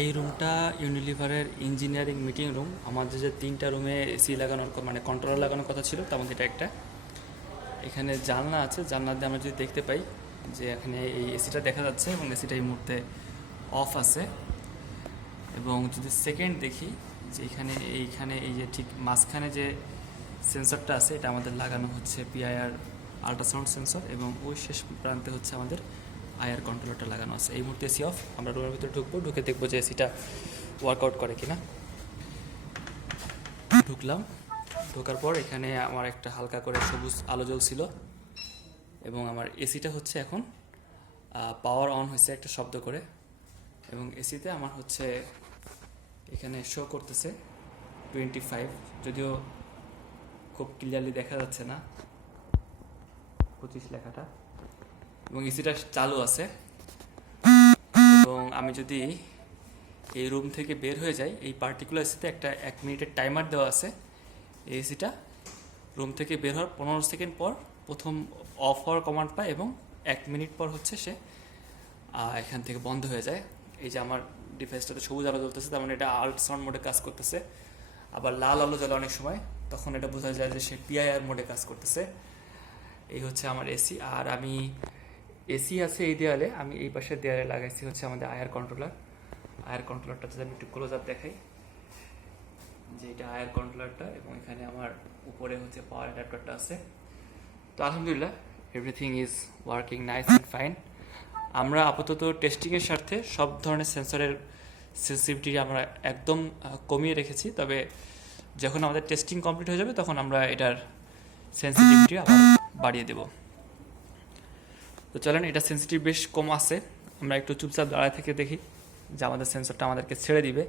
এই রুমটা ইউনিলিভারের engineering meeting room. আমাদের যে 3টা রুমে এসি লাগানোর মানে কন্ট্রোলার লাগানোর কথা ছিল তার মধ্যে এটা একটা। এখানে জানলা আছে, জানলা দিয়ে আমরা যদি দেখতে পাই যে এখানে এই এসিটা দেখা যাচ্ছে এবং এসিটা এই মুহূর্তে অফ আছে। এবং যদি সেকেন্ড দেখি যে এইখানে এই যে ঠিক মাঝখানে যে সেন্সরটা আছে এটা আমাদের লাগানো হচ্ছে পিআইআর আল্ট্রাসাউন্ড সেন্সর, এবং ওই শেষ প্রান্তে হচ্ছে আমাদের আইআর কন্ট্রোলারটা লাগানো আছে। এই মুহূর্তে এসি অফ। আমরা রুমের ভিতরে ঢুকে দেখবো যে এসিটা ওয়ার্কআউট করে কিনা। ঢুকলাম, ঢোকার পর এখানে আমার একটা হালকা করে সবুজ আলো জ্বলছিল এবং আমার এসিটা হচ্ছে এখন পাওয়ার অন হয়েছে একটা শব্দ করে, এবং এসিতে আমার হচ্ছে এখানে শো করতেছে 25, যদিও খুব ক্লিয়ারলি দেখা যাচ্ছে না 25 লেখাটা, এবং এসিটা চালু আছে। এবং আমি যদি এই রুম থেকে বের হয়ে যাই, এই পার্টিকুলার এসিতে একটা 1 মিনিটের টাইমার দেওয়া আছে। এই এসিটা রুম থেকে বের হওয়ার 15 সেকেন্ড পর প্রথম অফ হওয়ার কমান্ড পায় এবং 1 মিনিট পর হচ্ছে সে এখান থেকে বন্ধ হয়ে যায়। এই যে আমার ডিভাইসটাতে সবুজ আলো জ্বলতেছে, তার মানে এটা আল্ট্রাসাউন্ড মোডে কাজ করতেছে। আবার লাল আলো জ্বলে অনেক সময়, তখন এটা বোঝা যায় যে সে পিআইআর মোডে কাজ করতেছে। এই হচ্ছে আমার এসি। আর আমি এসি আছে এই দেয়ালে, আমি এই পাশের দেয়ালে লাগাইছি হচ্ছে আমাদের আয়ার কন্ট্রোলার। আয়ার কন্ট্রোলারটা যদি আমি একটু ক্লোজ আপ দেখাই, যে এটা আয়ার কন্ট্রোলারটা, এবং এখানে আমার উপরে হচ্ছে পাওয়ার অ্যাডাপ্টারটা আছে। তো আলহামদুলিল্লাহ everything is working nice and fine. আমরা আপাতত টেস্টিংয়ের স্বার্থে সব ধরনের সেন্সরের সেন্সিটিভিটি আমরা একদম কমিয়ে রেখেছি, তবে যখন আমাদের টেস্টিং কমপ্লিট হয়ে যাবে তখন আমরা এটার সেন্সিটিভিটি আবার বাড়িয়ে দেব। তো চলেন, এটা সেন্সিটিভ বেশ কম আছে, আমরা একটু চুপচাপ দাঁড়ায় থেকে দেখি যে আমাদের সেন্সরটা আমাদেরকে ছেড়ে দিবে।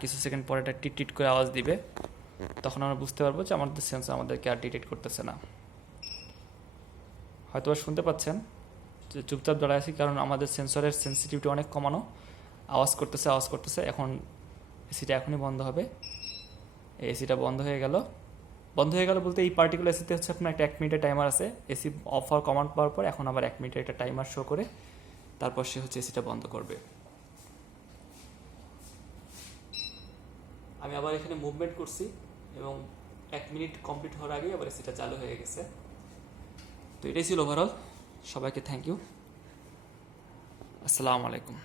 কিছু সেকেন্ড পরে এটা টিট টিট করে আওয়াজ দিবে, তখন আমরা বুঝতে পারবো যে আমাদের সেন্সর আমাদেরকে আর ডিটেক্ট করতেছে না। হয়তো শুনতে পাচ্ছেন যে চুপচাপ দাঁড়ায় আছি, কারণ আমাদের সেন্সরের সেন্সিটিভিটি অনেক কমানো। আওয়াজ করতেছে। এখন এসিটা এখনই বন্ধ হবে। এই এসিটা বন্ধ হয়ে গেল বলতে এই পার্টিকুলার এসিতে হচ্ছে আপনার একটা 1 মিনিটের টাইমার আছে। এসি অফ হওয়ার কমান্ড পাওয়ার পর এখন আবার 1 মিনিটের একটা টাইমার শো করে তারপর সে হচ্ছে এসিটা বন্ধ করবে। আমি আবার এখানে মুভমেন্ট করছি এবং 1 মিনিট কমপ্লিট হওয়ার আগেই আবার এসিটা চালু হয়ে গেছে। তো এটাই ছিল ওভারঅল। সবাইকে থ্যাংক ইউ। আসসালামু আলাইকুম।